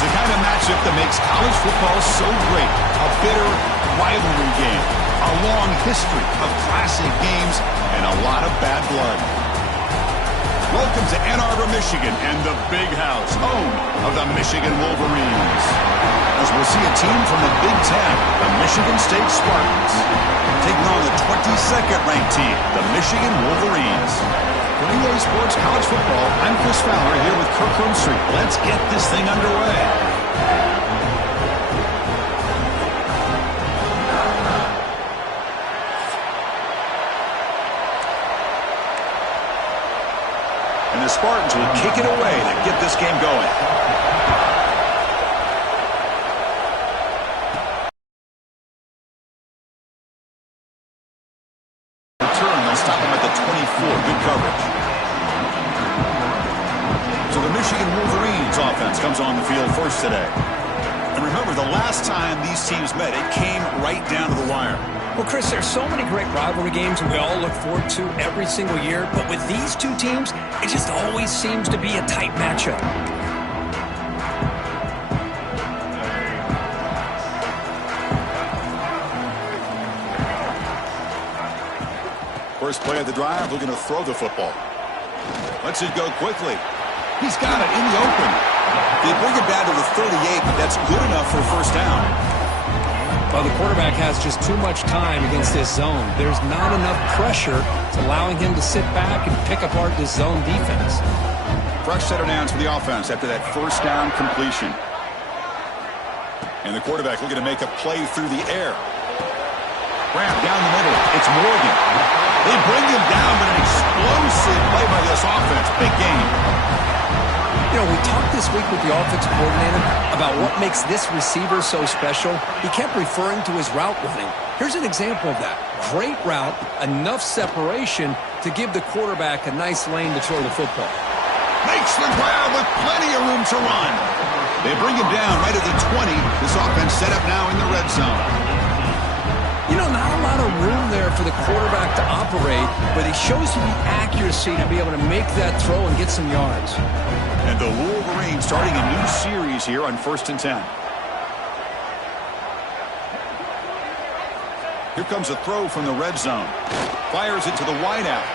It's the kind of matchup that makes college football so great. A bitter rivalry game, a long history of classic games, and a lot of bad blood. Welcome to Ann Arbor, Michigan, and the Big House, home of the Michigan Wolverines. As we'll see a team from the Big Ten, the Michigan State Spartans, taking on the 22nd ranked team, the Michigan Wolverines. For EA Sports College Football, I'm Chris Fowler here with Kirk Herbstreit. Let's get this thing underway. And the Spartans will kick it away to get this game going. Return, they'll stop him at the 24. Good coverage. So the Michigan Wolverines offense comes on the field first today. And remember, the last time these teams met, it came right down to the wire. Well, Chris, there's so many great rivalry games we all look forward to every single year. But with these two teams, it just always seems to be a tight matchup. First play of the drive, looking to throw the football. Lets it go quickly. He's got it in the open. They bring it down to the 38, but that's good enough for a first down. Well, the quarterback has just too much time against this zone. There's not enough pressure. It's allowing him to sit back and pick apart this zone defense. Fresh set of downs for the offense after that first down completion. And the quarterback looking to make a play through the air. Graham down the middle. It's Morgan. They bring him down, but an explosive play by this offense. Big game. You know, we talked this week with the offensive coordinator about what makes this receiver so special. He kept referring to his route running. Here's an example of that. Great route, enough separation to give the quarterback a nice lane to throw the football. Makes the grab with plenty of room to run. They bring him down right at the 20. This offense set up now in the red zone. You know, not a lot of room there for the quarterback to operate, but he shows you the accuracy to be able to make that throw and get some yards. And the Wolverines starting a new series here on 1st and 10. Here comes a throw from the red zone. Fires it to the wideout.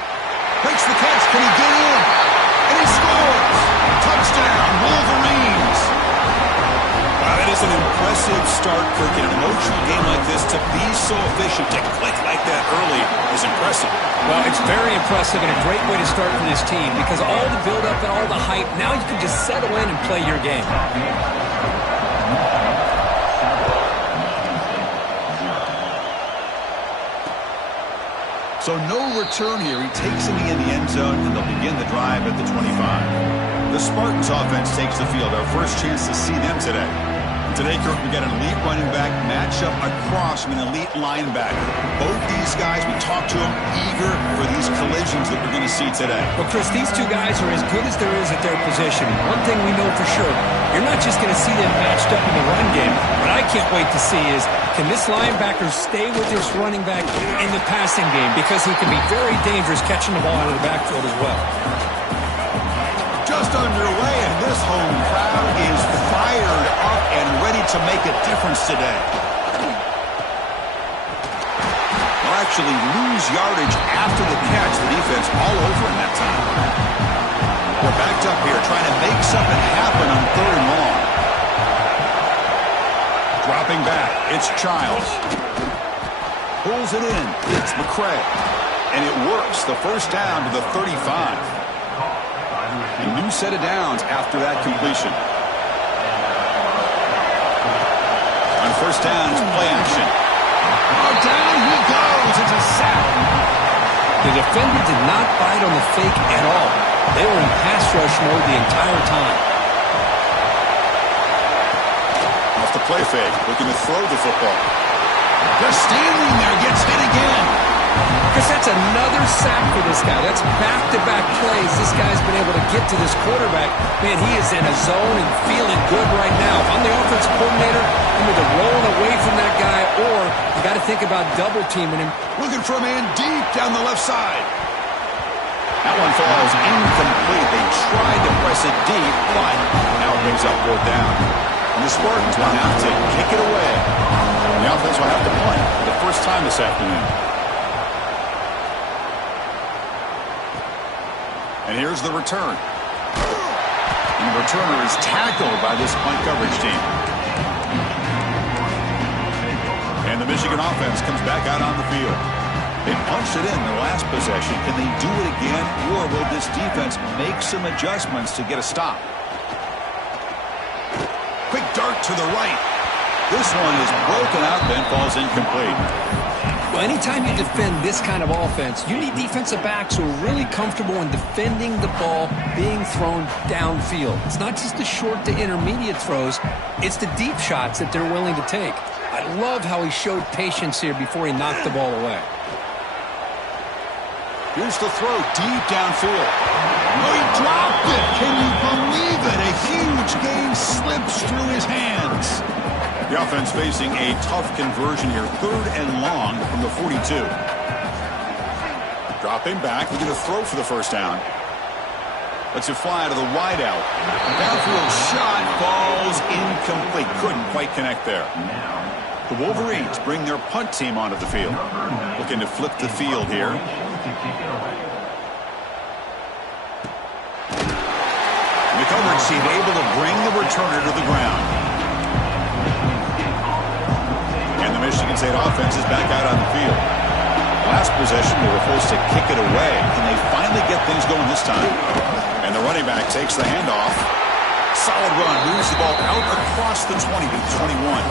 Makes the catch. Can he get in? And he scores! Touchdown, Wolverines! Wow, that is an impressive start, Kirk. In an emotional game like this, to be so efficient, to click like that early is impressive. Well, it's very impressive and a great way to start for this team because all the build-up and all the hype, now you can just settle in and play your game. So no return here. He takes it in the end zone, and they'll begin the drive at the 25. The Spartans offense takes the field. Our first chance to see them today. Today, Kirk, we got an elite running back matchup across from an elite linebacker. Both these guys, we talked to them, eager for these collisions that we're going to see today. Well, Chris, these two guys are as good as there is at their position. One thing we know for sure, you're not just going to see them matched up in the run game. What I can't wait to see is, can this linebacker stay with this running back in the passing game? Because he can be very dangerous catching the ball out of the backfield as well. Just underway, and this home crowd is fired up and ready to make a difference today. They'll actually lose yardage after the catch. The defense all over in that time. We're backed up here trying to make something happen on 3rd and long. Dropping back, it's Childs. Pulls it in, it's McCray. And it works, the first down to the 35. A new set of downs after that completion. On first down, it's play action. Oh, down he goes. It's a sack. The defender did not bite on the fake at all. They were in pass rush mode the entire time. Off the play fake, looking to throw the football. Just standing there, gets hit again. Because that's another sack for this guy. That's back-to-back plays. This guy's been able to get to this quarterback. Man, he is in a zone and feeling good right now. If I'm the offensive coordinator, I'm either rolling away from that guy or you got to think about double-teaming him. Looking for a man deep down the left side. That one falls incomplete. They tried to press it deep, but now it brings up 4th down. And the Spartans will have to kick it away. The offense will have to punt for the first time this afternoon. And here's the return. And the returner is tackled by this punt coverage team. And the Michigan offense comes back out on the field. They punched it in their last possession. Can they do it again, or will this defense make some adjustments to get a stop? Quick dart to the right. This one is broken out and falls incomplete. Well, anytime you defend this kind of offense, you need defensive backs who are really comfortable in defending the ball being thrown downfield. It's not just the short to intermediate throws, it's the deep shots that they're willing to take. I love how he showed patience here before he knocked the ball away. Here's the throw deep downfield. Oh, he dropped it. Can you believe it? A huge gain slips through his hands. The offense facing a tough conversion here. 3rd and long from the 42. Dropping back. We're going to throw for the first down. Lets it fly to the wideout. Downfield shot falls incomplete. Couldn't quite connect there. The Wolverines bring their punt team onto the field. Looking to flip the field here. The coverage team able to bring the returner to the ground. And the Michigan State offense is back out on the field. Last possession, they were forced to kick it away. Can they finally get things going this time? And the running back takes the handoff. Solid run, moves the ball out across the 20 to 21.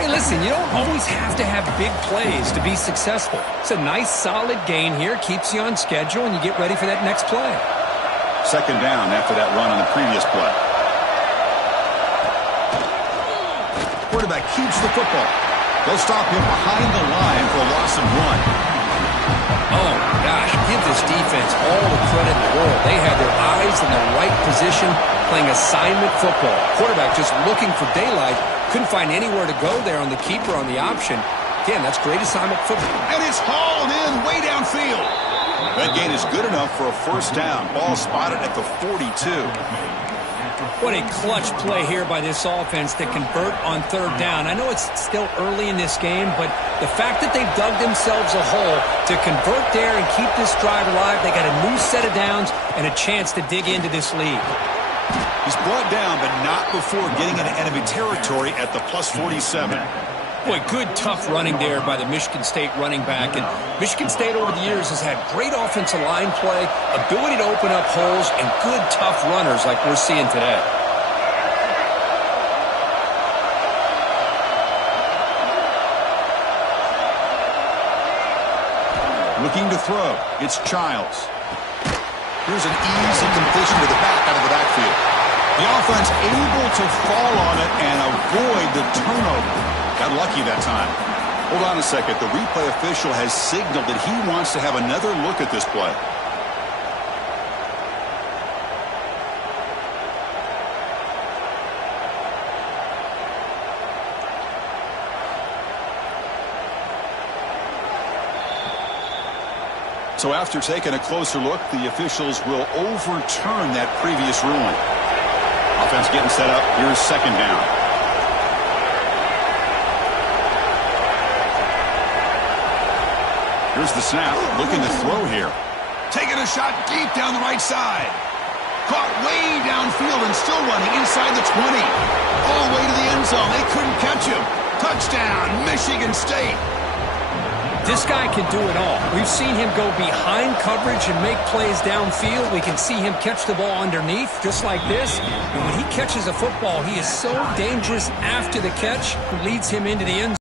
Hey, listen, you don't always have to have big plays to be successful. It's a nice, solid gain here, keeps you on schedule, and you get ready for that next play. 2nd down after that run on the previous play. Quarterback keeps the football. They'll stop him behind the line for a loss of 1. Oh, gosh, give this defense all the credit in the world. They had their eyes in the right position, playing assignment football. Quarterback just looking for daylight. Couldn't find anywhere to go there on the keeper on the option. Again, that's great assignment football. And it's hauled in way downfield. That gain is good enough for a first down. Ball spotted at the 42. What a clutch play here by this offense to convert on 3rd down. I know it's still early in this game, but the fact that they've dug themselves a hole to convert there and keep this drive alive, they got a new set of downs and a chance to dig into this lead. He's brought down, but not before getting into enemy territory at the plus 47. Boy, good tough running there by the Michigan State running back. And Michigan State over the years has had great offensive line play, ability to open up holes, and good tough runners like we're seeing today. Looking to throw. It's Childs. Here's an easy completion to the back out of the backfield. The offense able to fall on it and avoid the turnover. Got lucky that time. Hold on a second. The replay official has signaled that he wants to have another look at this play. So after taking a closer look, the officials will overturn that previous ruling. Offense getting set up. Here's 2nd down. Here's the snap. Looking to throw here. Taking a shot deep down the right side. Caught way downfield and still running inside the 20. All the way to the end zone. They couldn't catch him. Touchdown, Michigan State. This guy can do it all. We've seen him go behind coverage and make plays downfield. We can see him catch the ball underneath, just like this. And when he catches a football, he is so dangerous after the catch, it leads him into the end zone.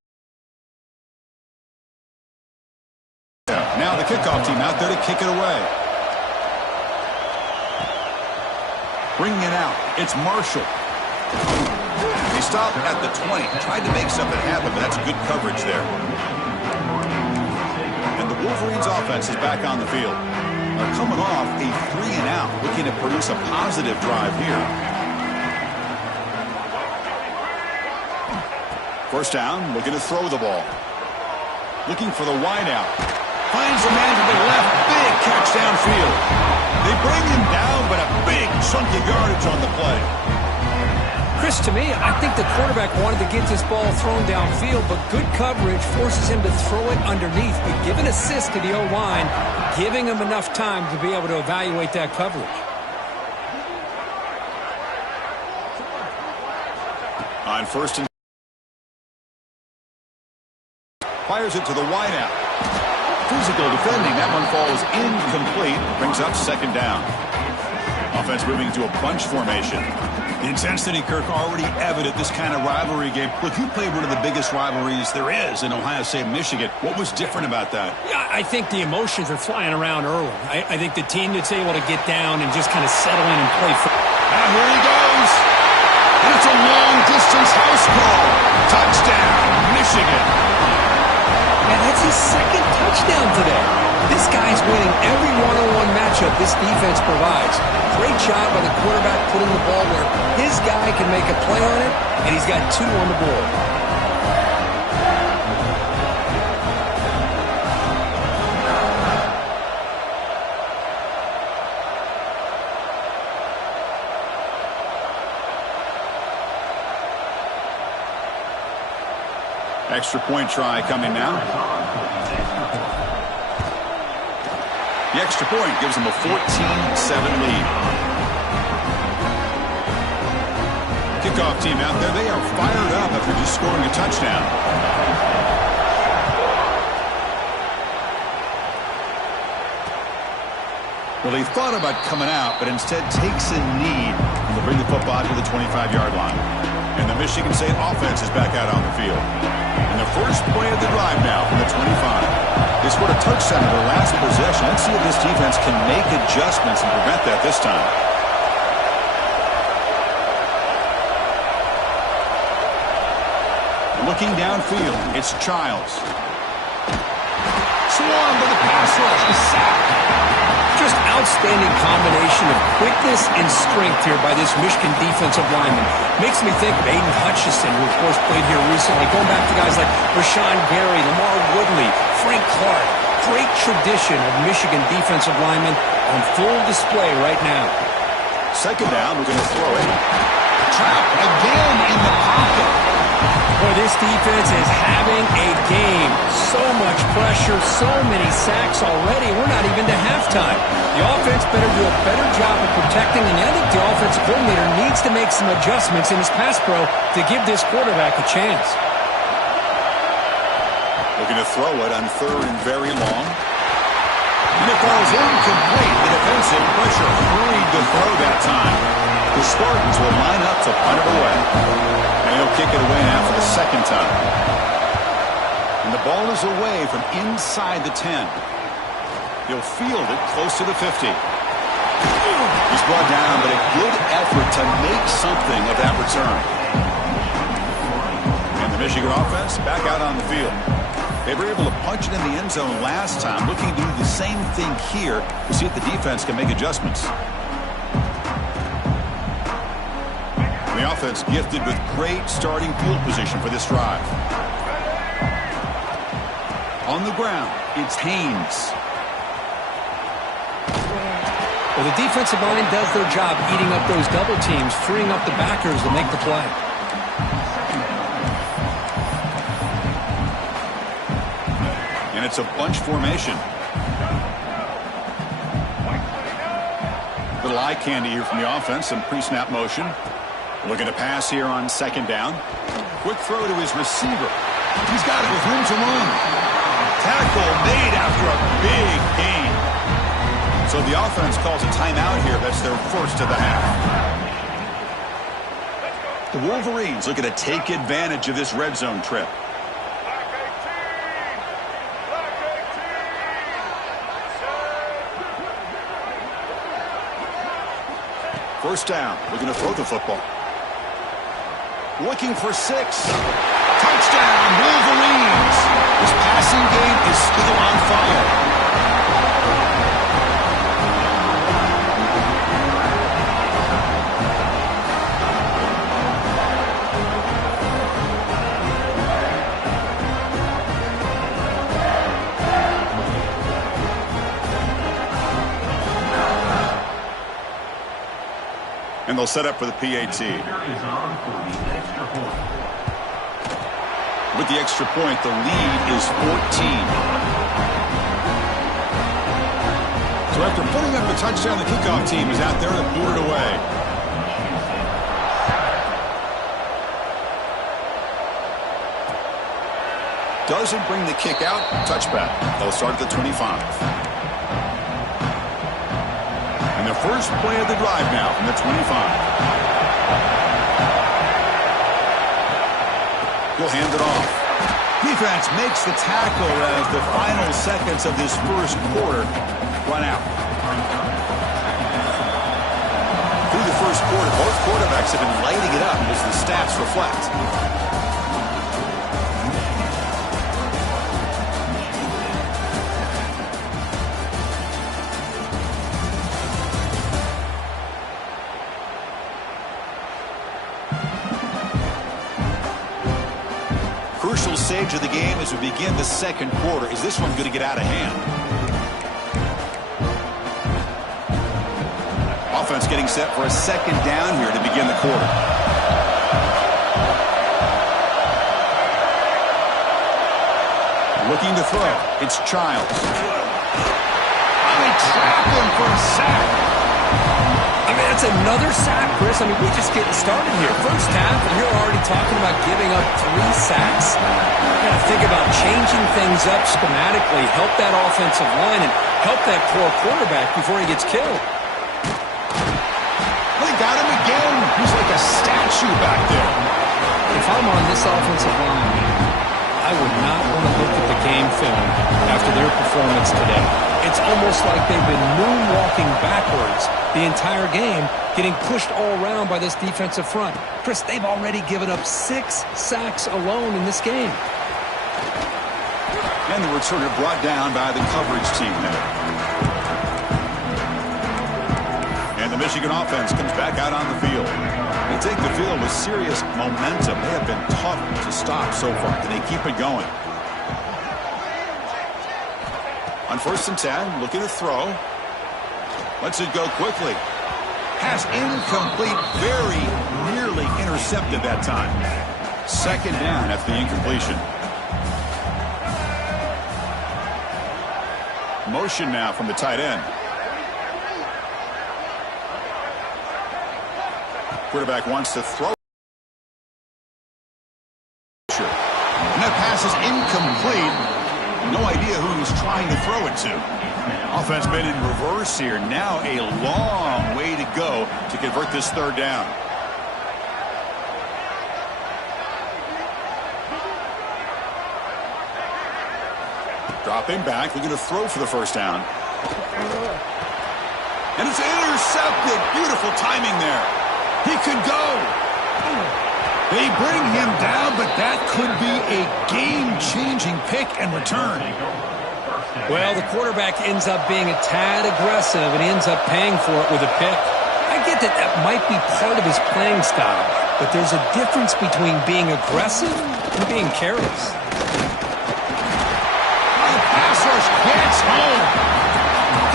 Now the kickoff team out there to kick it away. Bringing it out, it's Marshall. He stopped at the 20, tried to make something happen, but that's good coverage there. Wolverines offense is back on the field. They're coming off a 3-and-out, looking to produce a positive drive here. First down, looking to throw the ball. Looking for the wideout. Finds the man to the left, big catch downfield. They bring him down, but a big chunk of yardage on the play. Chris, to me, I think the quarterback wanted to get this ball thrown downfield, but good coverage forces him to throw it underneath. But give an assist to the O-line, giving him enough time to be able to evaluate that coverage. On first and fires it to the wideout. Physical defending. That one falls incomplete. Brings up second down. Offense moving into a bunch formation. The intensity, Kirk, already evident this kind of rivalry game. Look, you played one of the biggest rivalries there is in Ohio State and Michigan. What was different about that? Yeah, I think the emotions are flying around early. I think the team that's able to get down and just kind of settle in and play. Now here he goes. And it's a long-distance house call. Touchdown, Michigan. And that's his second touchdown today. This guy's winning every one-on-one matchup this defense provides. Great job by the quarterback putting the ball where his guy can make a play on it, and he's got 2 on the board. Extra point try coming now. The extra point gives them a 14-7 lead. Kickoff team out there, they are fired up after just scoring a touchdown. Well, he thought about coming out, but instead takes a knee and will bring the football to the 25-yard line. And the Michigan State offense is back out on the field. And the first play of the drive now from the 25. They scored a touchdown in their last possession. Let's see if this defense can make adjustments and prevent that this time. Looking downfield, it's Childs. Swarmed by the pass rush. A sack. Just outstanding combination of quickness and strength here by this Michigan defensive lineman. Makes me think of Aiden Hutchinson, who of course played here recently. Going back to guys like Rashawn Gary, Lamar Woodley, Frank Clark. Great tradition of Michigan defensive linemen on full display right now. Second down, we're going to throw it. Trapped again in the pocket. Boy, this defense is having a game. So much pressure, so many sacks already. We're not even to halftime. The offense better do a better job of protecting, and I think the offensive coordinator needs to make some adjustments in his pass pro to give this quarterback a chance. Looking to throw it on third and very long. And it falls incomplete. The defensive pressure hurried to throw that time. The Spartans will line up to punt it away. And he'll kick it away now for the second time. And the ball is away from inside the 10. He'll field it close to the 50. He's brought down, but a good effort to make something of that return. And the Michigan offense back out on the field. They were able to punch it in the end zone last time, looking to do the same thing here to see if the defense can make adjustments. The offense gifted with great starting field position for this drive. On the ground, it's Haynes. Well, the defensive line does their job eating up those double teams, freeing up the backers to make the play. And it's a bunch formation. Little eye candy here from the offense, some pre-snap motion. Looking to pass here on second down. Quick throw to his receiver. He's got it with room to run. Tackle made after a big gain. So the offense calls a timeout here. That's their first of the half. The Wolverines looking to take advantage of this red zone trip. First down, looking to throw the football. Looking for 6. Touchdown, Wolverines. This passing game is still on fire. And they'll set up for the PAT. With the extra point, the lead is 14. So after putting up a touchdown, the kickoff team is out there to boot it away. Doesn't bring the kick out. Touchback. They'll start at the 25. And the first play of the drive now from the 25. He'll hand it off. Defense makes the tackle as the final seconds of this first quarter run out. Through the first quarter, both quarterbacks have been lighting it up as the stats reflect. Crucial stage of the game as we begin the second quarter. Is this one going to get out of hand? Offense getting set for a second down here to begin the quarter. Looking to throw. It's Childs. They trap him for a sack. I mean, that's another sack, Chris. I mean, we're just getting started here. First half, and you're already talking about giving up 3 sacks. You got to think about changing things up schematically, help that offensive line, and help that poor quarterback before he gets killed. They got him again. He's like a statue back there. If I'm on this offensive line, I would not want to look at the game film after their performance today. It's almost like they've been moonwalking backwards the entire game, getting pushed all around by this defensive front. Chris, they've already given up 6 sacks alone in this game. And the returner brought down by the coverage team there. And the Michigan offense comes back out on the field. They take the field with serious momentum. They have been tough to stop so far. Can they keep it going? On 1st and 10, looking to throw. Lets it go quickly. Pass incomplete, very nearly intercepted that time. 2nd down after the incompletion. Motion now from the tight end. Quarterback wants to throw. And that pass is incomplete. No idea who he's trying to throw it to. Offense been in reverse here. Now a long way to go to convert this 3rd down. Dropping back, looking to throw for the 1st down. And it's intercepted. Beautiful timing there. He could go. They bring him down, but that could be a game-changing pick and return. Well, the quarterback ends up being a tad aggressive, and he ends up paying for it with a pick. I get that that might be part of his playing style, but there's a difference between being aggressive and being careless. The pass rush gets home.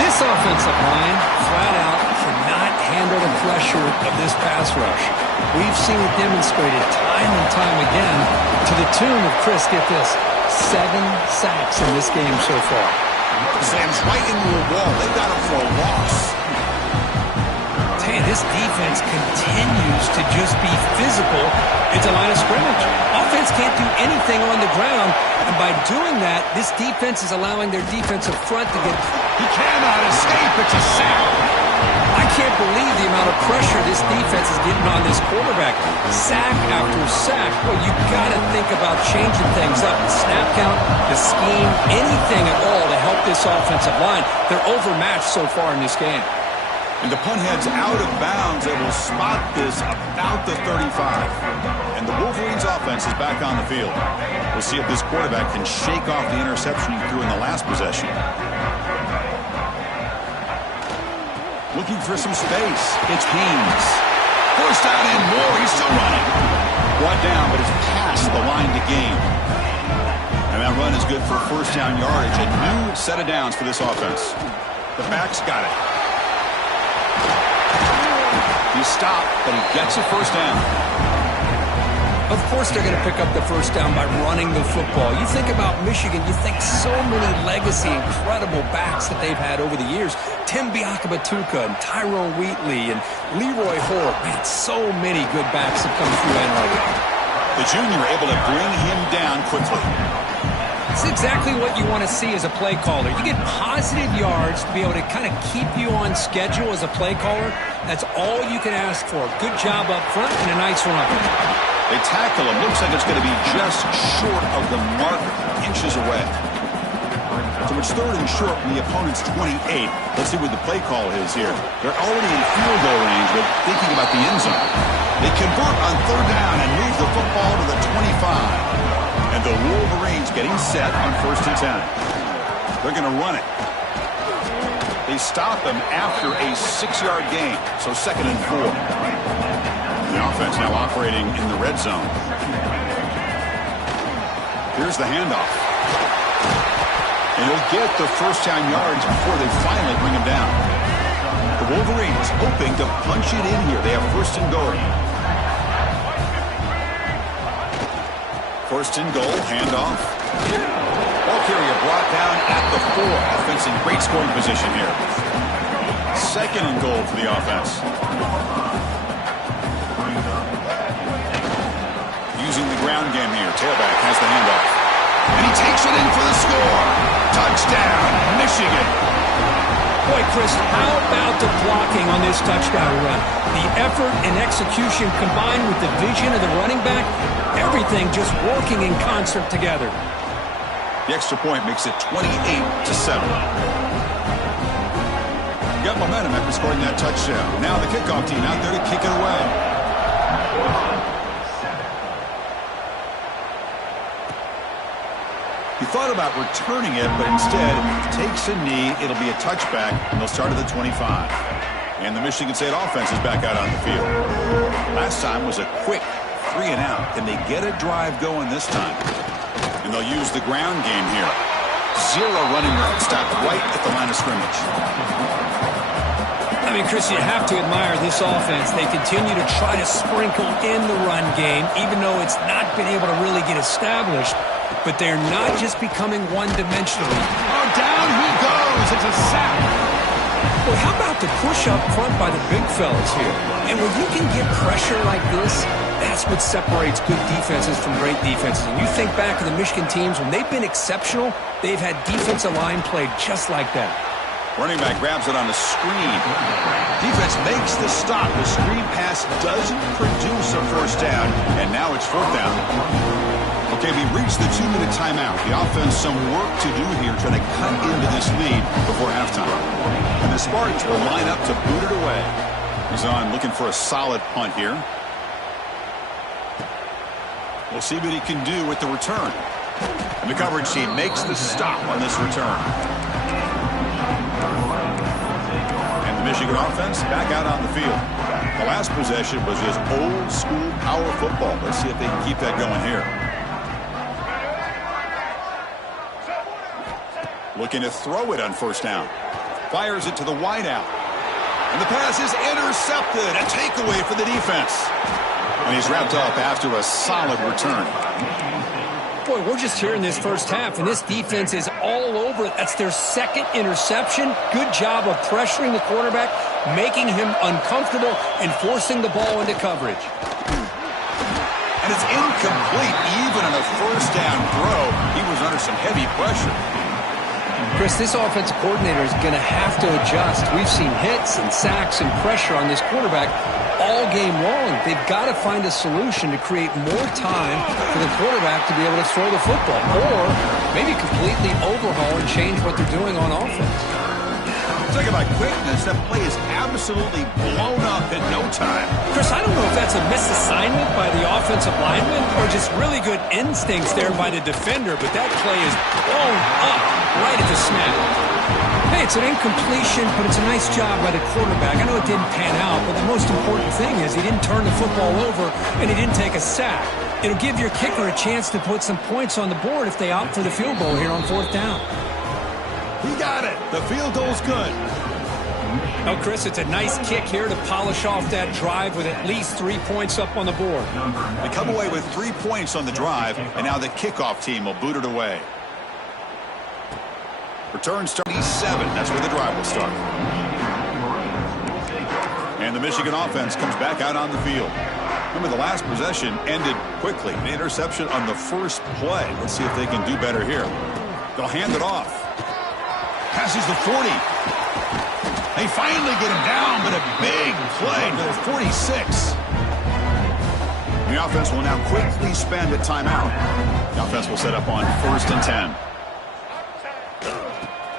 This offensive line, flat out, cannot handle the pressure of this pass rush. We've seen it demonstrated time and time again to the tune of, Chris, get this, 7 sacks in this game so far. Sam's right into a wall. They got him for a loss. Hey, this defense continues to just be physical at the line of scrimmage. Offense can't do anything on the ground, and by doing that, this defense is allowing their defensive front to get... He cannot escape. It's a sack. I can't believe the amount of pressure this defense is getting on this quarterback. Sack after sack. Well, you got to think about changing things up. The snap count, the scheme, anything at all to help this offensive line. They're overmatched so far in this game. And the punt heads out of bounds. They will spot this about the 35. And the Wolverines offense is back on the field. We'll see if this quarterback can shake off the interception he threw in the last possession. Looking for some space. It's Haynes. Forced out and more. He's still running. Brought down, but it's past the line to gain. And that run is good for 1st down yardage. A new set of downs for this offense. The back's got it. He stop, but he gets a first down. Of course they're going to pick up the first down by running the football. You think about Michigan, you think so many legacy, incredible backs that they've had over the years. Tim Biakabatuka and Tyrone Wheatley and Leroy Hoare. Man, so many good backs have come through Ann Arbor. The junior able to bring him down quickly. It's exactly what you want to see as a play caller. You get positive yards to be able to kind of keep you on schedule as a play caller. That's all you can ask for. Good job up front and a nice run. They tackle him. Looks like it's going to be just short of the mark, inches away. So it's third and short from the opponent's 28. Let's see what the play call is here. They're already in field goal range, but thinking about the end zone. They convert on third down and move the football to the 25. And the Wolverines getting set on 1st and 10. They're going to run it. They stop them after a 6-yard gain, so 2nd and 4. The offense now operating in the red zone. Here's the handoff. And he'll get the first down yards before they finally bring him down. The Wolverines hoping to punch it in here. They have 1st and goal. 1st and goal, handoff. Ball carrier brought down at the 4. Offense in great scoring position here. 2nd and goal for the offense. Using the ground game here. Tailback has the handoff. And he takes it in for the score. Touchdown, Michigan. Boy, Chris, how about the blocking on this touchdown run? The effort and execution combined with the vision of the running back, everything just working in concert together. The extra point makes it 28-7. Got momentum after scoring that touchdown. Now the kickoff team out there to kick it away. He thought about returning it, but instead takes a knee. It'll be a touchback, and they'll start at the 25. And the Michigan State offense is back out on the field. Last time was a quick 3 and out. Can they get a drive going this time? And they'll use the ground game here. 0 running route, stopped right at the line of scrimmage. I mean, Chris, you have to admire this offense. They continue to try to sprinkle in the run game, even though it's not been able to really get established. But they're not just becoming one-dimensional. Oh, down he goes. It's a sack. Well, how about the push up front by the big fellas here? And when you can get pressure like this, that's what separates good defenses from great defenses. And you think back to the Michigan teams, when they've been exceptional, they've had defensive line played just like that. Running back grabs it on the screen. Defense makes the stop. The screen pass doesn't produce a first down, and now it's 4th down. Okay, we reached the 2-minute timeout. The offense some work to do here, trying to cut into this lead before halftime. And the Spartans will line up to boot it away. He's on looking for a solid punt here. We'll see what he can do with the return. And the coverage team makes the stop on this return. And the Michigan offense back out on the field. The last possession was just old school power football. Let's see if they can keep that going here. Looking to throw it on 1st down. Fires it to the wideout. And the pass is intercepted. A takeaway for the defense. And he's wrapped up after a solid return. Boy, we're just here in this first half, and this defense is all over it. That's their 2nd interception. Good job of pressuring the quarterback, making him uncomfortable, and forcing the ball into coverage. And it's incomplete. Even on a 1st down throw, he was under some heavy pressure. Chris, this offensive coordinator is going to have to adjust. We've seen hits and sacks and pressure on this quarterback all game long. They've got to find a solution to create more time for the quarterback to be able to throw the football, or maybe completely overhaul and change what they're doing on offense. Talking about quickness, that play is absolutely blown up in no time. Chris, I don't know if that's a misassignment by the offensive lineman or just really good instincts there by the defender, but that play is blown up right at the snap. Hey, it's an incompletion, but it's a nice job by the quarterback. I know it didn't pan out, but the most important thing is he didn't turn the football over and he didn't take a sack. It'll give your kicker a chance to put some points on the board if they opt for the field goal here on 4th down. He got it. The field goal's good. Oh, Chris, it's a nice kick here to polish off that drive with at least 3 points up on the board. They come away with 3 points on the drive, and now the kickoff team will boot it away. Return start 7. That's where the drive will start. And the Michigan offense comes back out on the field. Remember, the last possession ended quickly. An interception on the first play. Let's see if they can do better here. They'll hand it off. Passes the 40. They finally get him down, but a big play to the 46. The offense will now quickly spend a timeout. The offense will set up on 1st and 10.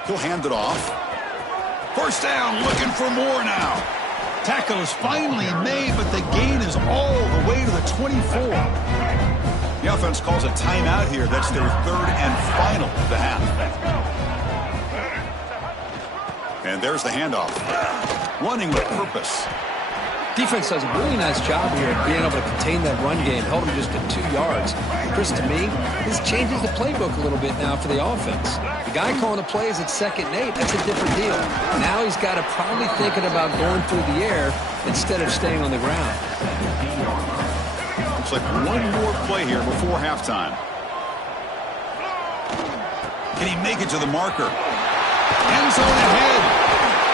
He'll hand it off. First down, looking for more now. Tackle is finally made, but the gain is all the way to the 24. The offense calls a timeout here. That's their 3rd and final of the half. And there's the handoff. Running with purpose. Defense does a really nice job here at being able to contain that run game. Held him just at 2 yards. Chris, to me, this changes the playbook a little bit now for the offense. The guy calling the plays at 2nd and 8, that's a different deal. Now he's got to probably thinking about going through the air instead of staying on the ground. Looks like one more play here before halftime. Can he make it to the marker? End zone ahead.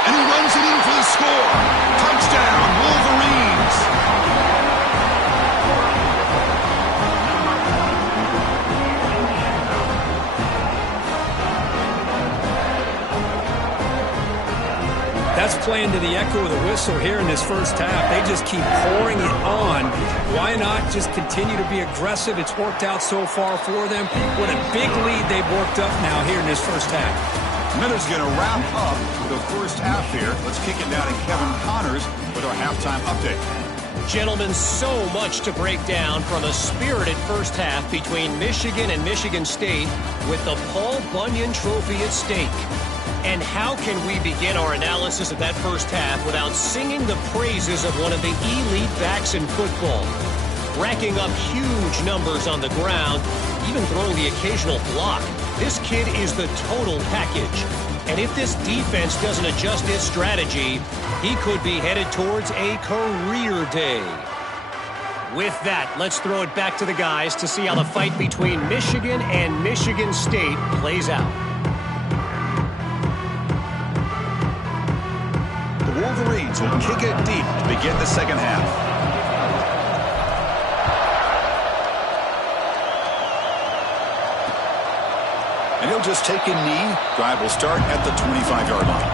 And he runs it in for the score. Touchdown, Wolverines. That's playing to the echo of the whistle here in this first half. They just keep pouring it on. Why not just continue to be aggressive? It's worked out so far for them. What a big lead they've worked up now here in this first half. Miller's going to wrap up the first half here. Let's kick it down to Kevin Connors with our halftime update. Gentlemen, so much to break down from a spirited first half between Michigan and Michigan State with the Paul Bunyan Trophy at stake. And how can we begin our analysis of that first half without singing the praises of one of the elite backs in football? Racking up huge numbers on the ground, even throwing the occasional block. This kid is the total package. And if this defense doesn't adjust its strategy, he could be headed towards a career day. With that, let's throw it back to the guys to see how the fight between Michigan and Michigan State plays out. The Wolverines will kick it deep to begin the second half. And he'll just take a knee. Drive will start at the 25-yard line.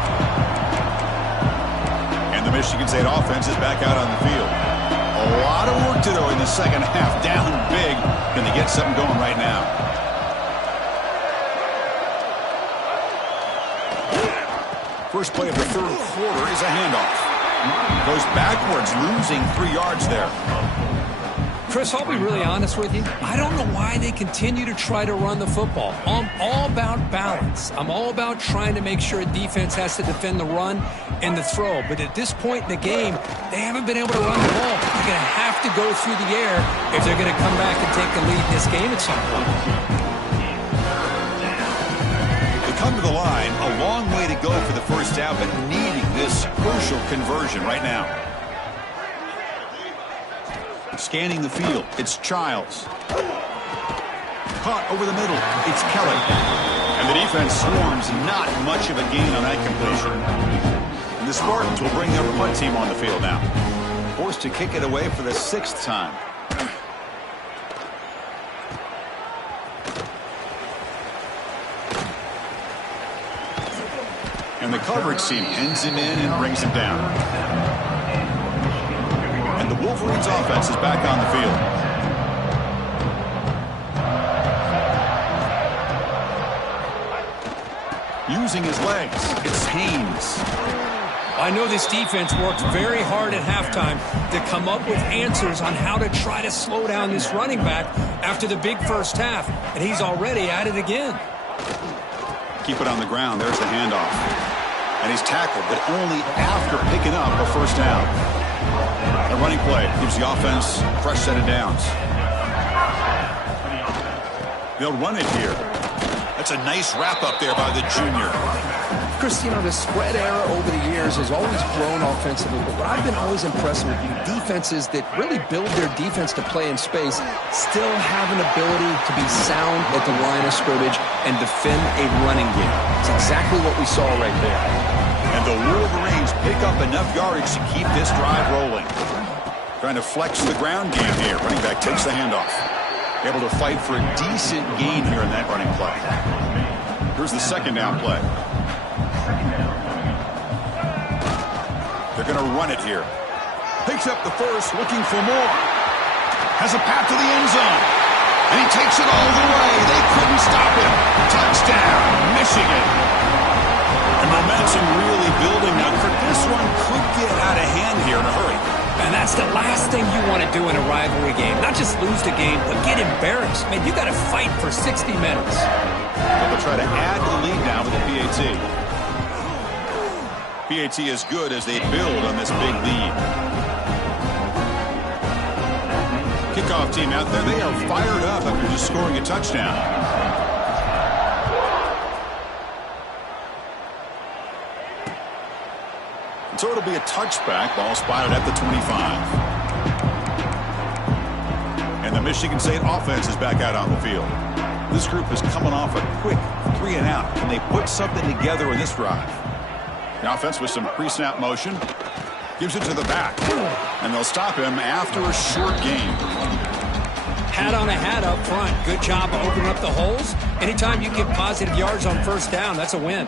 And the Michigan State offense is back out on the field. A lot of work to do in the second half. Down big. Can they get something going right now? First play of the third quarter is a handoff. Goes backwards, losing 3 yards there. Chris, I'll be really honest with you. I don't know why they continue to try to run the football. I'm all about balance. I'm all about trying to make sure a defense has to defend the run and the throw. But at this point in the game, they haven't been able to run the ball. They're going to have to go through the air if they're going to come back and take the lead in this game at some point. They come to the line, a long way to go for the first half, but needing this crucial conversion right now. Scanning the field, it's Childs. Caught over the middle, it's Kelly. And the defense swarms, not much of a gain on that completion. And the Spartans will bring their punt team on the field now. Forced to kick it away for the 6th time. And the coverage team ends him in and brings him down. And the Wolverines offense is back on the field. Using his legs, it's Haynes. I know this defense worked very hard at halftime to come up with answers on how to try to slow down this running back after the big first half, and he's already at it again. Keep it on the ground. There's the handoff. And he's tackled, but only after picking up a first down. The running play gives the offense a fresh set of downs. They'll run it here. That's a nice wrap up there by the junior. Chris, you know, the spread era over the years has always grown offensively, but what I've been always impressed with defenses that really build their defense to play in space still have an ability to be sound at the line of scrimmage and defend a running game. It's exactly what we saw right there. And the Wolverines pick up enough yardage to keep this drive rolling. Trying to flex the ground game here. Running back takes the handoff. Able to fight for a decent gain here in that running play. Here's the second down play. They're going to run it here. Picks up the first, looking for more. Has a path to the end zone. And he takes it all the way. They couldn't stop him. Touchdown, Michigan. And momentum really building now. This one could get out of hand here in a hurry. And that's the last thing you want to do in a rivalry game. Not just lose the game, but get embarrassed. Man, you got to fight for 60 minutes. They'll try to add to the lead now with the PAT. PAT is good as they build on this big lead. Kickoff team out there. They are fired up after just scoring a touchdown. And so it'll be a touchback. Ball spotted at the 25. And the Michigan State offense is back out on the field. This group is coming off a quick 3 and out. Can they put something together in this drive? The offense with some pre-snap motion. Gives it to the back. And they'll stop him after a short gain. Hat on a hat up front. Good job of opening up the holes. Anytime you get positive yards on first down, that's a win.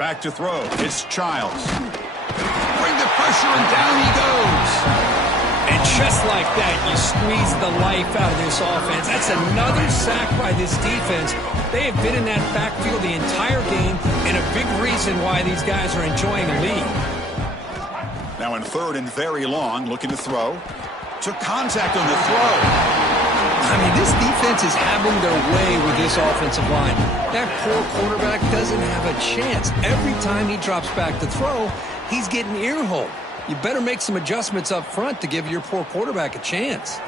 Back to throw. It's Childs. Bring the pressure and down he goes. And just like that, you squeeze the life out of this offense. That's another sack by this defense. They have been in that backfield the entire game, and a big reason why these guys are enjoying a lead. Now in third and very long, looking to throw. Took contact on the throw. I mean, this defense is having their way with this offensive line. That poor quarterback doesn't have a chance. Every time he drops back to throw, he's getting ear-holed. You better make some adjustments up front to give your poor quarterback a chance.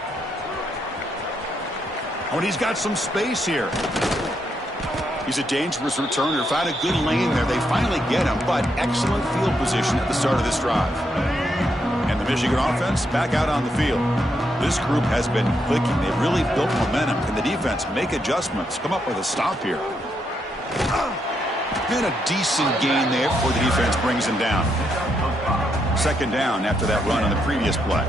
Oh, and he's got some space here. He's a dangerous returner. Found a good lane there. They finally get him, but excellent field position at the start of this drive. And the Michigan offense back out on the field. This group has been clicking. They've really built momentum. Can the defense make adjustments? Come up with a stop here. And a decent gain there before the defense brings him down. Second down after that run on the previous play.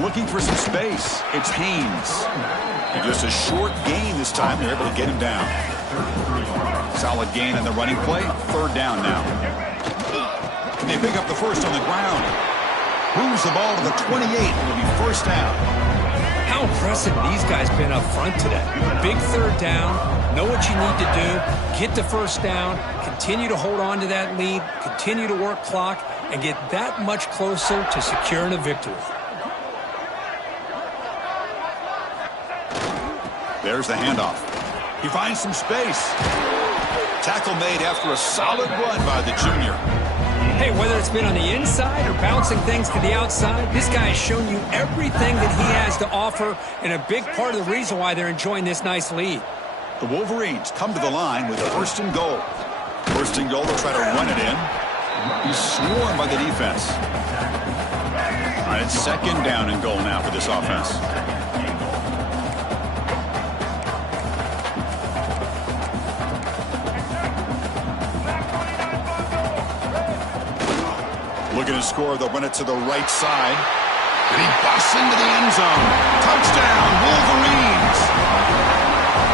Looking for some space. It's Haynes. And just a short gain this time. They're able to get him down. Solid gain on the running play. Third down now. And they pick up the first on the ground. Moves the ball to the 28. It'll be first down. How impressive these guys been up front today. Big third down. Know what you need to do. Get the first down. Continue to hold on to that lead. Continue to work clock. And get that much closer to securing a victory. There's the handoff. He finds some space. Tackle made after a solid run by the junior. Hey, whether it's been on the inside or bouncing things to the outside, this guy has shown you everything that he has to offer, and a big part of the reason why they're enjoying this nice lead. The Wolverines come to the line with first and goal. First and goal, they'll try to run it in. He's swarmed by the defense. All right, it's second down and goal now for this offense. Looking to score, they'll run it to the right side. And he busts into the end zone. Touchdown, Wolverines!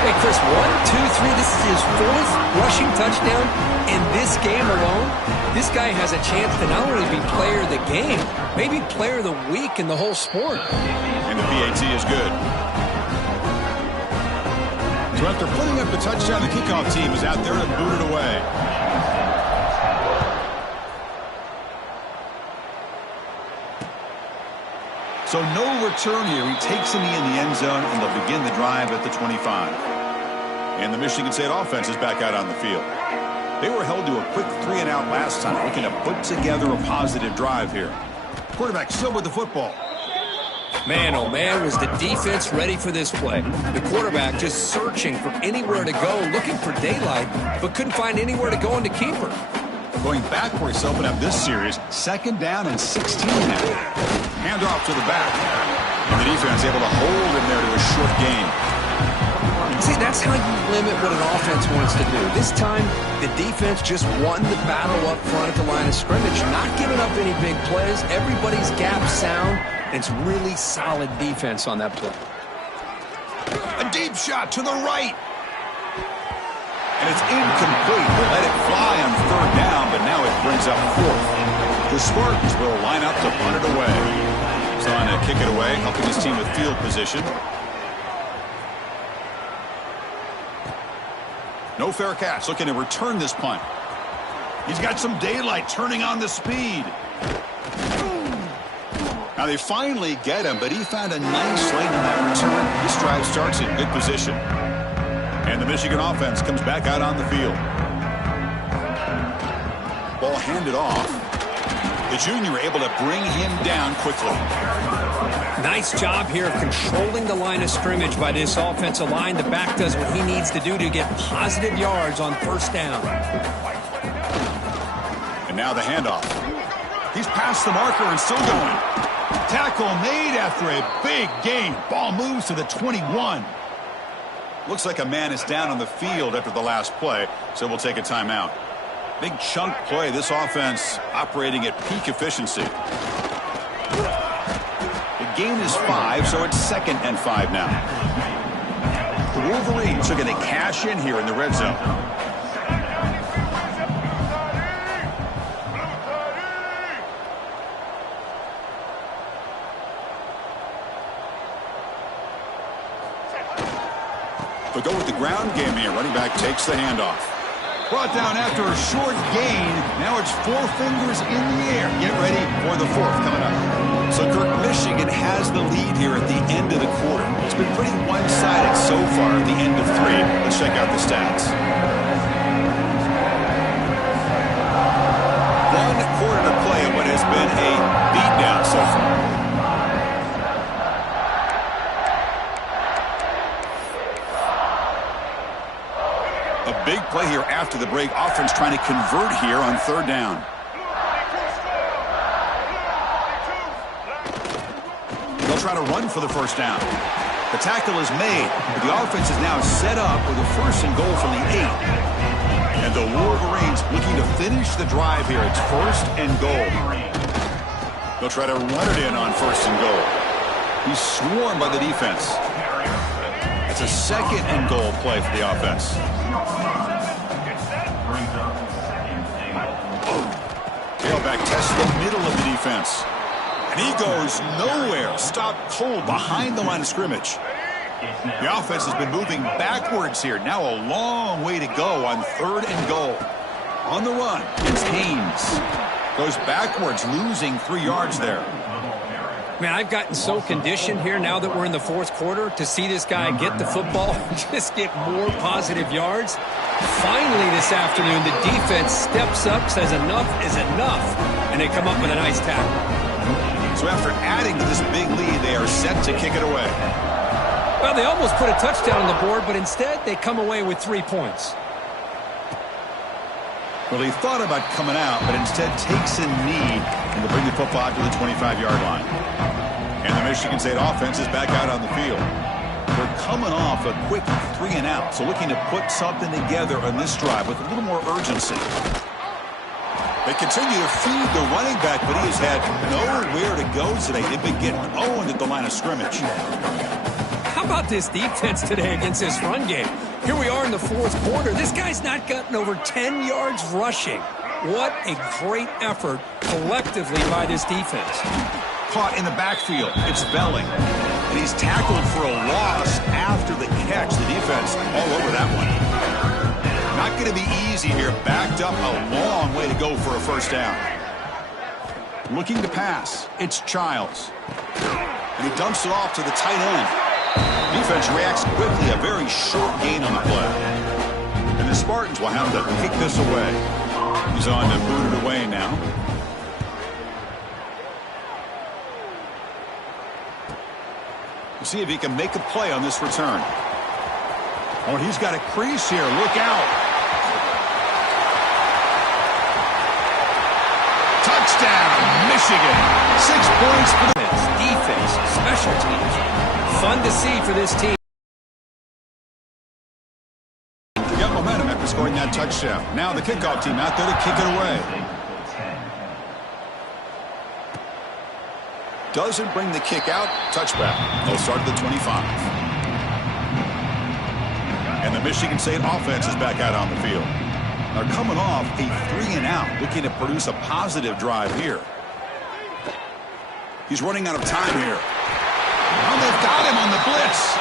Hey, Chris, 1, 2, 3, this is his fourth rushing touchdown in this game alone. This guy has a chance to not only be player of the game, maybe player of the week in the whole sport. And the PAT is good. So after putting up the touchdown, the kickoff team is out there to boot it away. So no return here. He takes him in the end zone, and they'll begin the drive at the 25. And the Michigan State offense is back out on the field. They were held to a quick 3 and out last time, looking to put together a positive drive here. Quarterback still with the football. Man, oh man, was the defense ready for this play. The quarterback just searching for anywhere to go, looking for daylight, but couldn't find anywhere to go on the keeper. Going backwards to open up this series, 2nd down and 16 now. Handoff to the back. And the defense able to hold him there to a short gain. See, that's how you limit what an offense wants to do. This time, the defense just won the battle up front at the line of scrimmage, not giving up any big plays. Everybody's gap sound. It's really solid defense on that play. A deep shot to the right. And it's incomplete. They let it fly on 3rd down, but now it brings up 4th. The Spartans will line up to punt it away. So on to kick it away, helping his team with field position. No fair catch. Looking to return this punt. He's got some daylight turning on the speed. Now they finally get him, but he found a nice lane on that return. This drive starts in good position. And the Michigan offense comes back out on the field. Ball handed off. The junior able to bring him down quickly. Nice job here of controlling the line of scrimmage by this offensive line. The back does what he needs to do to get positive yards on 1st down. And now the handoff. He's past the marker and still going. Tackle made after a big gain. Ball moves to the 21. Looks like a man is down on the field after the last play, so we'll take a timeout. Big chunk play. This offense operating at peak efficiency. The gain is 5, so it's 2nd and 5 now. The Wolverines are going to cash in here in the red zone. They'll go with the ground game here. Running back takes the handoff. Brought down after a short gain. Now it's 4 fingers in the air. Get ready for the 4th coming up. So, Kirk, Michigan has the lead here at the end of the quarter. It's been pretty one-sided so far at the end of 3. Let's check out the stats. 1 quarter to play in what has been a beatdown so far. A big play here after the break. Offense trying to convert here on 3rd down. They'll try to run for the 1st down. The tackle is made. But the offense is now set up with a 1st and goal from the 8. And the Wolverines looking to finish the drive here. It's 1st and goal. They'll try to run it in on 1st and goal. He's swarmed by the defense. It's a 2nd and goal play for the offense. Tailback tests the middle of the defense. And he goes nowhere. Stopped cold behind the line of scrimmage. The offense has been moving backwards here. Now a long way to go on 3rd and goal. On the run, it's Haynes. Goes backwards, losing 3 yards there. Man, I've gotten so conditioned here now that we're in the 4th quarter to see this guy get the football and just get more positive yards. Finally this afternoon, the defense steps up, says enough is enough, and they come up with a nice tackle. So after adding to this big lead, they are set to kick it away. Well, they almost put a touchdown on the board, but instead they come away with 3 points. Well, he thought about coming out, but instead takes a knee and to bring the football to the 25-yard line. And the Michigan State offense is back out on the field. They're coming off a quick 3 and out, so looking to put something together on this drive with a little more urgency. They continue to feed the running back, but he has had nowhere to go today. They've been getting owned at the line of scrimmage. How about this defense today against this run game? Here we are in the 4th quarter. This guy's not gotten over 10 yards rushing. What a great effort collectively by this defense. Caught in the backfield. It's Belling. And he's tackled for a loss after the catch. The defense all over that one. Not going to be easy here. Backed up a long way to go for a 1st down. Looking to pass. It's Childs. And he dumps it off to the tight end. Defense reacts quickly. A very short gain on the play. And the Spartans will have to kick this away. He's on to boot it away now. See if he can make a play on this return. Oh, and he's got a crease here. Look out. Touchdown, Michigan. 6 points for the defense, special teams. Fun to see for this team. Got momentum after scoring that touchdown. Now the kickoff team out there to kick it away. Doesn't bring the kick out. Touchback. They'll start at the 25. And the Michigan State offense is back out on the field. They're coming off a 3-and-out, looking to produce a positive drive here. He's running out of time here. Oh, they've got him on the blitz.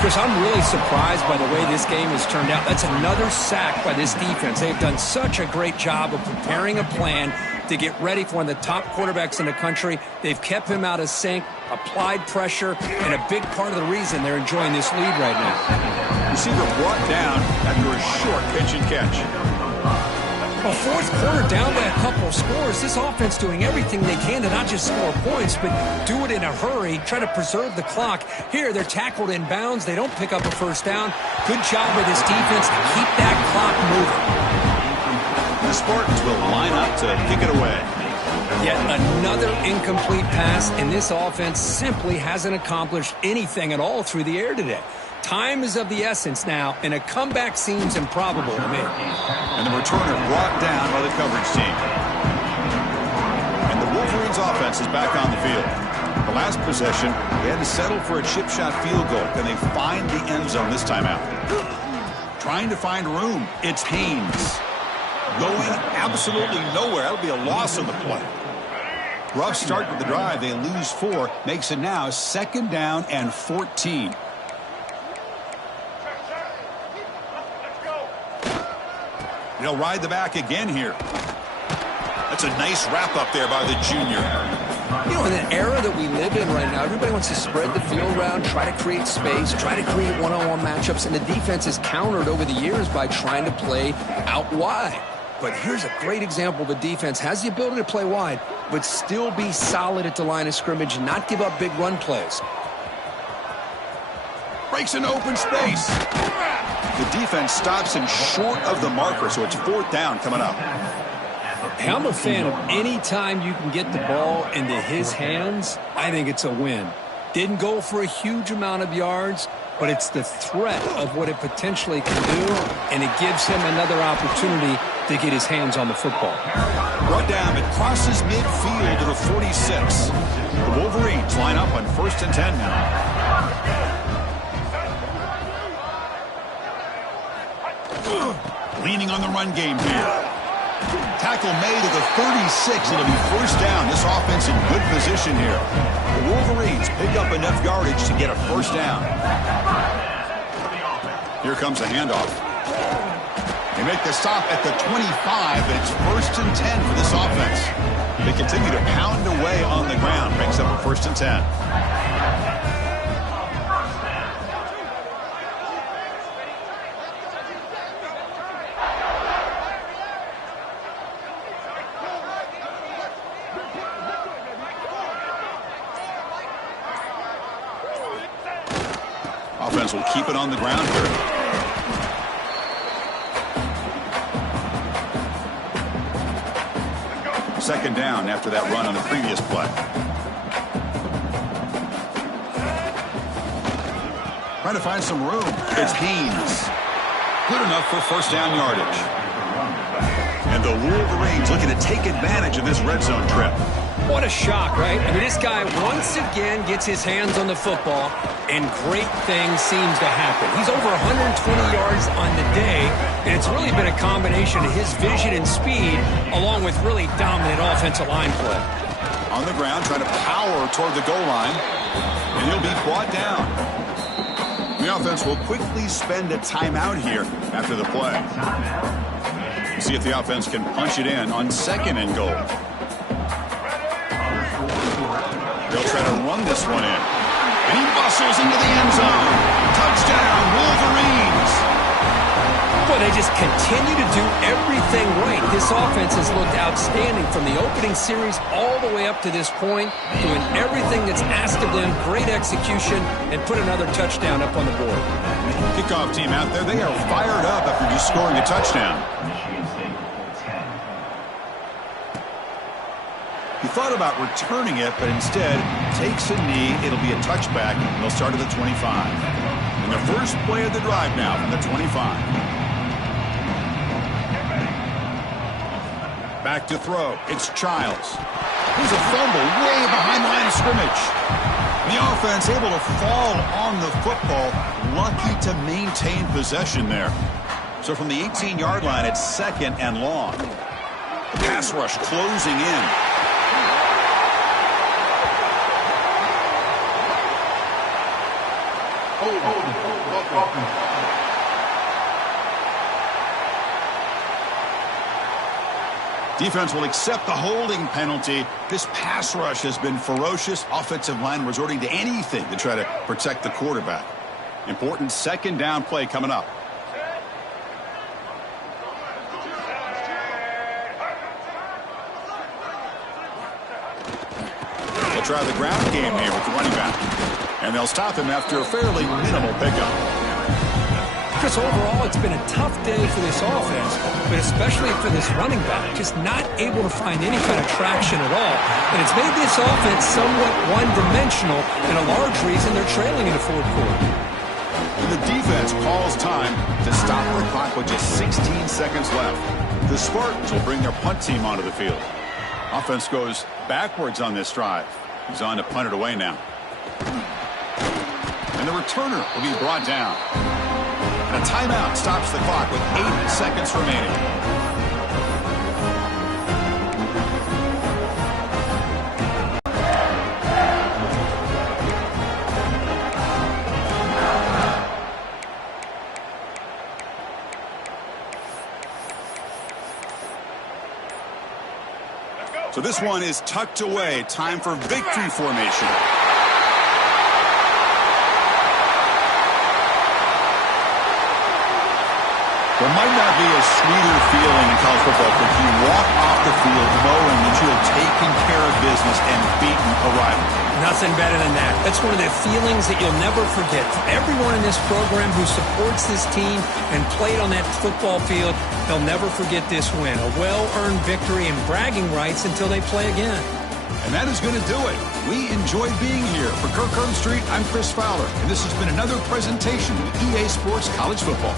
Chris, I'm really surprised by the way this game has turned out. That's another sack by this defense. They've done such a great job of preparing a plan to get ready for one of the top quarterbacks in the country. They've kept him out of sync, applied pressure, and a big part of the reason they're enjoying this lead right now. Receiver brought down after a short pitch and catch. Well, fourth quarter down by a couple of scores. This offense doing everything they can to not just score points, but do it in a hurry, try to preserve the clock. Here, they're tackled in bounds. They don't pick up a first down. Good job by this defense to keep that clock moving. The Spartans will line up to kick it away. Yet another incomplete pass, and this offense simply hasn't accomplished anything at all through the air today. Time is of the essence now, and a comeback seems improbable to me. And the returner brought down by the coverage team. And the Wolverines offense is back on the field. The last possession, they had to settle for a chip shot field goal. Can they find the end zone this time out? Trying to find room. It's Haynes. Going absolutely nowhere. That'll be a loss on the play. Rough start to the drive. They lose 4. Makes it now 2nd down and 14. They'll ride the back again here. That's a nice wrap up there by the junior. You know, in an era that we live in right now, everybody wants to spread the field around, try to create space, try to create one-on-one matchups, and the defense is countered over the years by trying to play out wide. But here's a great example. The defense has the ability to play wide, but still be solid at the line of scrimmage and not give up big run plays. Breaks an open space. The defense stops him short of the marker, so it's 4th down coming up. Hey, I'm a fan of any time you can get the ball into his hands. I think it's a win. Didn't go for a huge amount of yards, but it's the threat of what it potentially can do, and it gives him another opportunity to get his hands on the football. Brought down, it crosses midfield to the 46. The Wolverines line up on 1st and 10 now. Leaning on the run game here. Tackle made to the 36. It'll be 1st down. This offense in good position here. The Wolverines pick up enough yardage to get a 1st down. Here comes a handoff. They make the stop at the 25, but it's 1st and 10 for this offense. They continue to pound away on the ground. Brings up a 1st and 10. Offense will keep it on the ground here. Second down after that run on the previous play. Trying to find some room. It's Haynes. Good enough for 1st down yardage. And the Wolverines looking to take advantage of this red zone trip. What a shock, right? I mean, this guy once again gets his hands on the football, and great things seems to happen. He's over 120 yards on the day, and it's really been a combination of his vision and speed, along with really dominant offensive line play. On the ground, trying to power toward the goal line, and he'll be brought down. The offense will quickly spend a timeout here after the play. See if the offense can punch it in on 2nd and goal. They'll try to run this one in. And he bustles into the end zone. Touchdown, Wolverines. Well, they just continue to do everything right. This offense has looked outstanding from the opening series all the way up to this point, doing everything that's asked of them, great execution, and put another touchdown up on the board. Kickoff team out there, they are fired up after just scoring a touchdown. He thought about returning it, but instead takes a knee. It'll be a touchback. They'll start at the 25. And the first play of the drive now from the 25. Back to throw. It's Childs. There's a fumble way behind the line of scrimmage. The offense able to fall on the football. Lucky to maintain possession there. So from the 18-yard line, it's 2nd and long. The pass rush closing in. Defense will accept the holding penalty. This pass rush has been ferocious. Offensive line resorting to anything to try to protect the quarterback. Important 2nd down play coming up. They'll try the ground game here with the running back. And they'll stop him after a fairly minimal pickup. Chris, overall, it's been a tough day for this offense, but especially for this running back, just not able to find any kind of traction at all. And it's made this offense somewhat one-dimensional, and a large reason they're trailing in the 4th quarter. And the defense calls time to stop the clock with just 16 seconds left. The Spartans will bring their punt team onto the field. Offense goes backwards on this drive. He's on to punt it away now. And the returner will be brought down. And a timeout stops the clock with 8 seconds remaining. So this one is tucked away. Time for victory formation. There might not be a sweeter feeling in college football if you walk off the field knowing that you have taken care of business and beaten a rival. Nothing better than that. That's one of the feelings that you'll never forget. For everyone in this program who supports this team and played on that football field, they'll never forget this win. A well-earned victory and bragging rights until they play again. And that is going to do it. We enjoyed being here. For Kirk Herbstreit, I'm Chris Fowler, and this has been another presentation of EA Sports College Football.